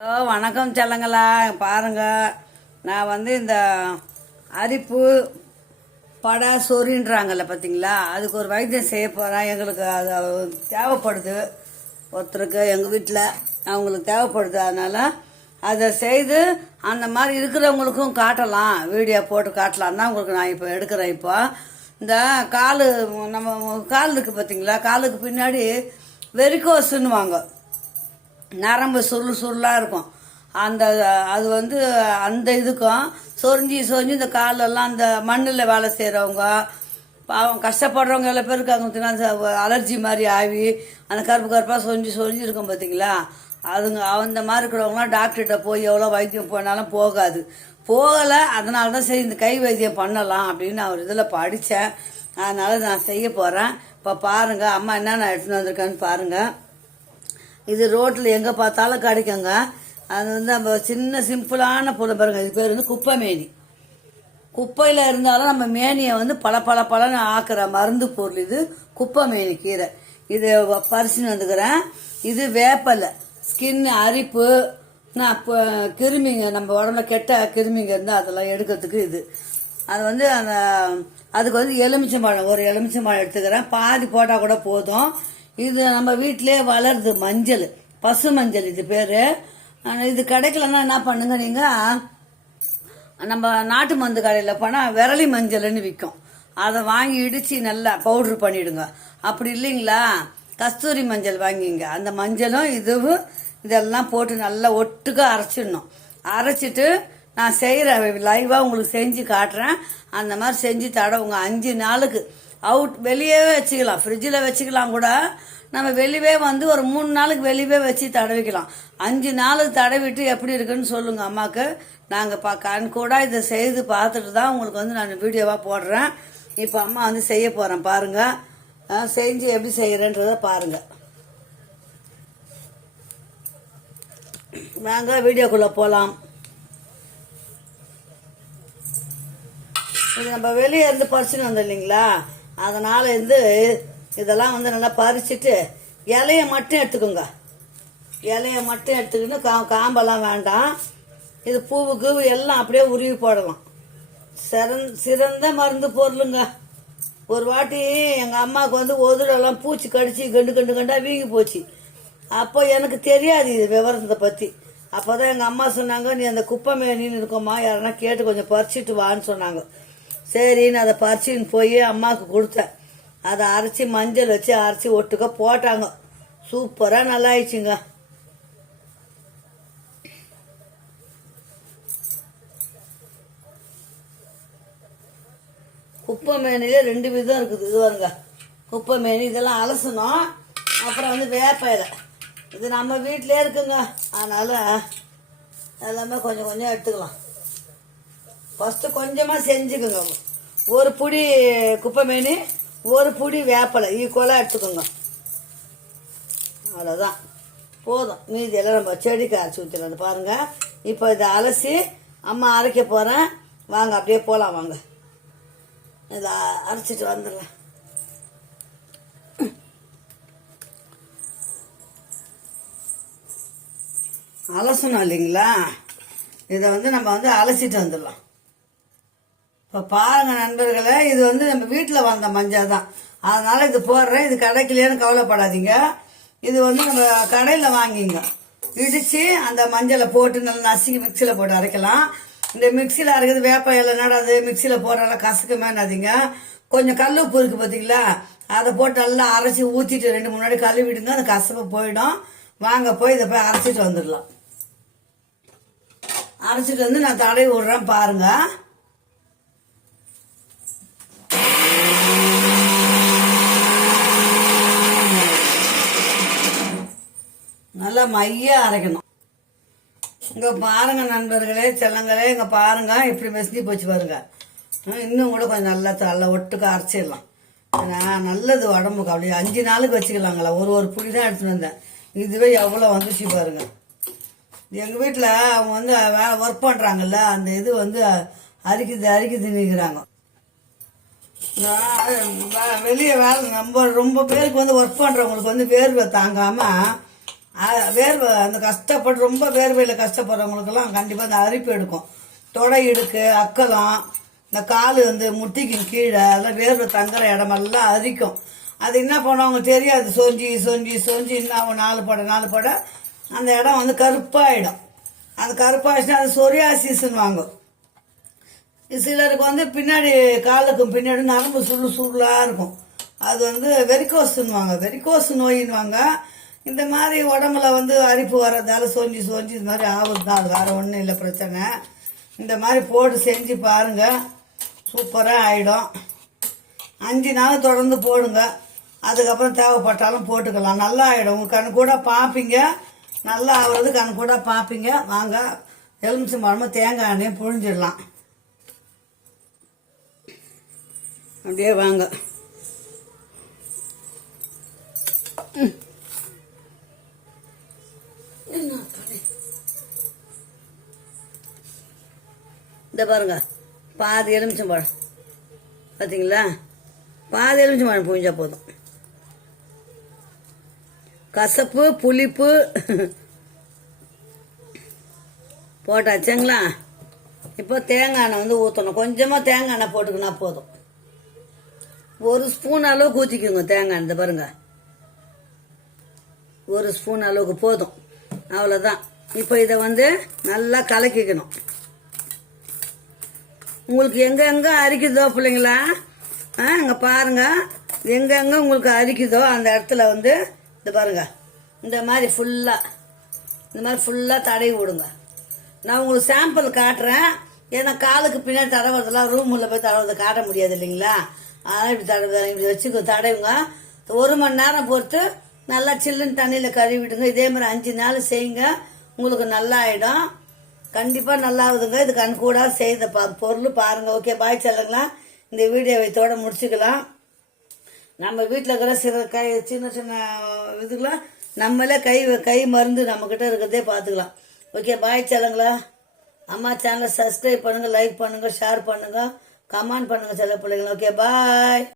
வணக்கம் செல்லங்களா, பாருங்க. நான் வந்து இந்த அரிப்பு படை சொறின்றாங்கல்ல பார்த்தீங்களா, அதுக்கு ஒரு வைத்தியம் செய்ய போகிறேன். எங்களுக்கு அது தேவைப்படுது, ஒருத்தருக்கு எங்கள் வீட்டில் அவங்களுக்கு தேவைப்படுது. அதனால் அதை செய்து அந்த மாதிரி இருக்கிறவங்களுக்கும் காட்டலாம், வீடியோ போட்டு காட்டலாம் தான் உங்களுக்கு நான் இப்போ எடுக்கிறேன். இப்போ இந்த காலு, நம்ம கால் இருக்குது பார்த்தீங்களா, காலுக்கு பின்னாடி வெரிகோஸ்ன்னுவாங்க, நரம்பு சுருளாக இருக்கும். அது வந்து அந்த இதுக்கும் சொரிஞ்சி இந்த காலெல்லாம் அந்த மண்ணில் வேலை செய்கிறவங்க பாவம் கஷ்டப்படுறவங்க எவ்வளோ பேருக்கு அங்கே அலர்ஜி மாதிரி ஆகி அந்த கருப்பாக சொரிஞ்சு இருக்கும் பார்த்தீங்களா, அந்த மாதிரி இருக்கிறவங்களாம் டாக்டர்கிட்ட போய் எவ்வளோ வைத்தியம் போனாலும் போகலை. அதனால தான் சரி இந்த கை வைத்தியம் பண்ணலாம் அப்படின்னு நான் ஒரு இதில் படித்தேன். அதனால் நான் செய்ய போகிறேன். இப்போ பாருங்கள், அம்மா என்னென்ன எடுத்துன்னு வந்திருக்கேன்னு பாருங்கள். இது ரோட்டில் எங்கே பார்த்தாலும் கிடைக்குங்க. அது வந்து நம்ம சின்ன சிம்பிளான பொருள் பாருங்கள். இது பேர் வந்து குப்பை மேனி. குப்பையில் இருந்தாலும் நம்ம மேனியை வந்து பல ஆக்கிற மருந்து பொருள் இது குப்பை மேனி கீரை. இது பறிச்சுன்னு வந்துக்கிறேன். இது வேப்பலை, ஸ்கின் அரிப்பு, கிருமிங்க, நம்ம உடம்புல கெட்ட கிருமிங்க இருந்தால் அதெல்லாம் எடுக்கிறதுக்கு இது. அது வந்து அதுக்கு வந்து எலுமிச்சம்பழம், ஒரு எலுமிச்சம்பழம் எடுத்துக்கிறேன். பாதி போட்டால் கூட போதும். இது நம்ம வீட்டிலே வளருது மஞ்சள், பசு மஞ்சள் இது பேர். இது கிடைக்கலன்னா என்ன பண்ணுங்க, நீங்கள் நம்ம நாட்டு மருந்து கடையில் போனால் விரலி மஞ்சள்னு விற்கும், அதை வாங்கி இடித்து நல்லா பவுட்ரு பண்ணிவிடுங்க. அப்படி இல்லைங்களா, கஸ்தூரி மஞ்சள் வாங்கிங்க. அந்த மஞ்சளும் இதெல்லாம் போட்டு நல்லா ஒட்டுக்க அரைச்சிடணும். அரைச்சிட்டு நான் செய்கிறேன், லைவாக உங்களுக்கு செஞ்சு காட்டுறேன். அந்த மாதிரி செஞ்சு தடவுங்க. 5 நாளுக்கு வெளியே வச்சுக்கலாம், ஃப்ரிட்ஜில் வச்சுக்கலாம் கூட. நம்ம வெளியே வந்து ஒரு 3 நாளுக்கு வெளியே வச்சு தடவிக்கலாம். 5 நாளுக்கு தடவிட்டு எப்படி இருக்குன்னு சொல்லுங்க அம்மாவுக்கு. நாங்கள் கண் கூட இதை செய்து பார்த்துட்டு தான் உங்களுக்கு வந்து நான் வீடியோவாக போடுறேன். இப்போ அம்மா வந்து செய்ய போகிறேன் பாருங்கள். செஞ்சு எப்படி செய்கிறேன்றதை பாருங்கள். நாங்கள் வீடியோக்குள்ளே போகலாம். இது நம்ம வெளியே இருந்து பறிச்சுன்னு வந்தோம் இல்லைங்களா, அதனால் இதெல்லாம் வந்து நல்லா பறிச்சுட்டு இலையை மட்டும் எடுத்துக்கோங்க. இலையை மட்டும் எடுத்துக்கிட்டு காம்பெல்லாம் வேண்டாம். இது பூவுக்கு எல்லாம் அப்படியே உருவி போடலாம். சிறந்த மருந்து பொருளுங்க. ஒரு வாட்டி எங்கள் அம்மாவுக்கு வந்து உதடெல்லாம் பூச்சி கடிச்சு கண்டா வீங்கி போச்சு. அப்போ எனக்கு தெரியாது இது விவரத்தை பற்றி. அப்போ தான் எங்கள் அம்மா சொன்னாங்க, நீ அந்த குப்பை மேனின்னு இருக்கோம்மா, யாரன்னா கேட்டு கொஞ்சம் பறிச்சிட்டு வான்னு சொன்னாங்க. சரின்னு அதை பறிச்சின்னு போய் அம்மாவுக்கு கொடுத்தேன். அதை அரைச்சி மஞ்சள் வச்சு அரைச்சி ஒட்டுக்க போட்டாங்க. சூப்பராக நல்லா ஆயிடுச்சுங்க. குப்பை மேனிலே 2 விதம் இருக்குது. இது வருங்க குப்பை மேனி, இதெல்லாம் அலசணும். அப்புறம் வந்து வேப்பைலை, இது நம்ம வீட்டிலே இருக்குங்க. அதனால் எல்லாமே கொஞ்சம் எடுத்துக்கலாம். ஃபஸ்ட்டு கொஞ்சமாக செஞ்சுக்கோங்க. ஒரு புடி குப்பை மேனி, ஒரு புடி வேப்பலை ஈக்குவலாக எடுத்துக்கோங்க. அவ்வளோதான், போதும். மீதி எல்லாம் நம்ம செடிக்கு அரைச்சி ஊற்றிடலாம் பாருங்கள். இப்போ இதை அலசி அம்மா அரைக்க போகிறேன். வாங்க அப்படியே போகலாம், வாங்க இதை அரைச்சிட்டு வந்துடலாம். அலசணும் இல்லைங்களா, இதை வந்து நம்ம வந்து அலசிட்டு வந்துடலாம். இப்போ பாருங்க நண்பர்களே, இது வந்து நம்ம வீட்டில் வந்த மஞ்சள் தான், அதனால இது போடுறேன். இது கிடைக்கலையான்னு கவலைப்படாதீங்க. இது வந்து நம்ம கடையில் வாங்கிங்க, இடித்து அந்த மஞ்சளை போட்டு நல்லா நசுக்கி மிக்சியில் போட்டு அரைக்கலாம். இந்த மிக்சியில் அரைக்கிறது வேப்ப இலைனாட அது மிக்சியில் போடுறலாம் கசக்குமேனாதீங்க. கொஞ்சம் கல் உப்பு இருக்குது பார்த்தீங்களா, அதை போட்டு நல்லா அரைச்சி ஊற்றிட்டு 2-3 நாள் கழுவிடுங்க, அந்த கசப்பு போயிடும். வாங்க போய் இதை போய் அரைச்சிட்டு வந்துடலாம். அரைச்சிட்டு வந்து நான் தடவி விடுறேன் பாருங்க. நல்லா மைய அரைக்கணும். இங்கே பாருங்க நண்பர்களே, செல்லங்களே, இங்கே பாருங்க இப்படி மெஸ்தி போச்சு பாருங்க. இன்னும் கூட கொஞ்சம் நல்லா ஒட்டுக்க அரைச்சிடலாம். நல்லது உடம்புக்கு. அப்படியே 5 நாளுக்கு வச்சுக்கலாங்களா. ஒரு புடி தான் எடுத்துன்னு வந்தேன். இதுவே எவ்வளோ வந்துச்சு பாருங்க. எங்கள் வீட்டில் அவங்க வந்து ஒர்க் பண்ணுறாங்கல்ல, அந்த இது வந்து அரிக்குது நிற்கிறாங்க. வெளியே வேலை ரொம்ப பேருக்கு வந்து ஒர்க் பண்ணுறவங்களுக்கு வந்து வேர்வை தாங்காமல் வேர்வை அந்த கஷ்டப்பட்டு ரொம்ப வேர்வையில் கஷ்டப்படுறவங்களுக்கெல்லாம் கண்டிப்பாக அந்த அரிப்பு எடுக்கும். தொடை இடுக்கு, அக்கலம், இந்த கால் வந்து முட்டிக்கு கீழே அதெல்லாம் வேர்வை தங்குற இடமெல்லாம் அரிக்கும். அது என்ன பண்ணுவாங்க தெரியாது, சொஞ்சி சொஞ்சி சொஞ்சி இன்னும் 4 படை அந்த இடம் வந்து கருப்பாயிடும். அந்த கருப்பாயிடுச்சுன்னா அது சொரியாசிஸ்ன்னு வாங்கும். சிலருக்கு வந்து பின்னாடி காலுக்கும் பின்னாடி நரம்பு சுருளாக இருக்கும். அது வந்து வெரிகோஸ்ன்னுவாங்க, வெரிகோஸ் நோயின்னுவாங்க. இந்த மாதிரி உடம்புல வந்து அரிப்பு வர்றதால சொஞ்சி சொஞ்சி இது மாதிரி ஆகுது தான். அது வேறு ஒன்றும் இல்லை பிரச்சனை. இந்த மாதிரி போட்டு செஞ்சு பாருங்கள், சூப்பராக ஆகிடும். 5 நாள் தொடர்ந்து போடுங்க. அதுக்கப்புறம் தேவைப்பட்டாலும் போட்டுக்கலாம். நல்லா ஆகிடும். உங்கள் கண் கூட பார்ப்பீங்க, நல்லா ஆகுறது கண் கூட பார்ப்பீங்க. வாங்க, எலுமிச்சம் பழமும் தேங்காய் எண்ணெயும் புழிஞ்சிடலாம். அப்படியே வாங்க. இந்த பாருங்க, பாதி எலுமிச்சம் பழம் பார்த்தீங்களா? பாதி எலுமிச்சம் பழம் புழிஞ்சா போதும். கசப்பு புளிப்பு போட்டாச்சுங்களா? இப்போ தேங்காய் எண்ணெய் வந்து ஊற்றணும். கொஞ்சமாக தேங்காய் எண்ணெய் போட்டுக்கினா போதும். 1 ஸ்பூன் அளவுக்கு ஊற்றிக்குங்க தேங்காய். இந்த பாருங்க, 1 ஸ்பூன் அளவுக்கு போதும். அவ்வளோதான். இப்போ இதை வந்து நல்லா கலக்கிக்கணும். உங்களுக்கு எங்கெங்கே அரிக்குதோ பிள்ளைங்களா, இங்கே பாருங்க, எங்கெங்கே உங்களுக்கு அரிக்குதோ அந்த இடத்துல வந்து இது பாருங்க, இந்த மாதிரி ஃபுல்லாக தடவி விடுங்க. நான் உங்களுக்கு சாம்பிள் காட்டுறேன். ஏன்னா காலுக்கு பின்னாடி தடவுறதுலாம் ரூமில் போய் தடவுறதை காட்ட முடியாது இல்லைங்களா? அதனால் இப்படி வச்சுக்கோ, தடவுங்க. 1 மணி நேரம் பொறுத்து நல்லா சில்லுன்னு தண்ணியில் கழுவிடுங்க. இதே மாதிரி 5 நாள் செய்யுங்க, உங்களுக்கு நல்லா ஆகிடும். கண்டிப்பாக நல்லா ஆகுதுங்க. இது கண் கூட செய்த பொருள் பாருங்கள். ஓகே, பாய் செல்லுங்களா. இந்த வீடியோவை இதோட முடிச்சுக்கலாம். நம்ம வீட்டில் இருக்கிற சின்ன சின்ன இதுக்கெல்லாம் நம்மளே கை மருந்து நம்மக்கிட்ட இருக்கிறதே பார்த்துக்கலாம். ஓகே, பாய் செல்லுங்களா. அம்மா சேனலை சப்ஸ்கிரைப் பண்ணுங்கள், லைக் பண்ணுங்கள், ஷேர் பண்ணுங்கள், கமெண்ட் பண்ணுங்கள் செல்ல பிள்ளைங்களா. ஓகே, பாய்.